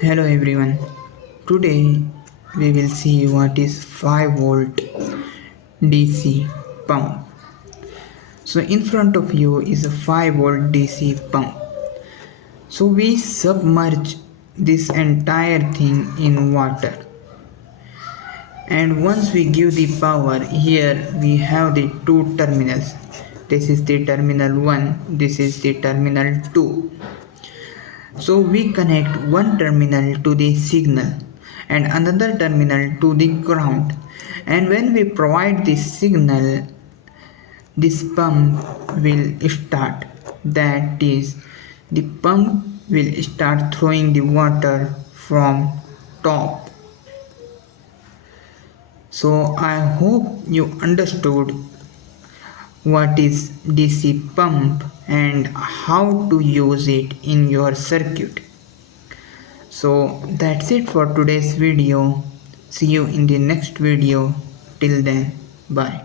Hello everyone. Today we will see what is 5 volt DC pump. So in front of you is a 5 volt DC pump. So we submerge this entire thing in water. And once we give the power, here we have the two terminals. This is the terminal 1, this is the terminal 2. So we connect one terminal to the signal and another terminal to the ground, and when we provide this signal, this pump will start. That is, the pump will start throwing the water from top. So I hope you understood what is DC pump and how to use it in your circuit. So that's it for today's video. See you in the next video. Till then, bye.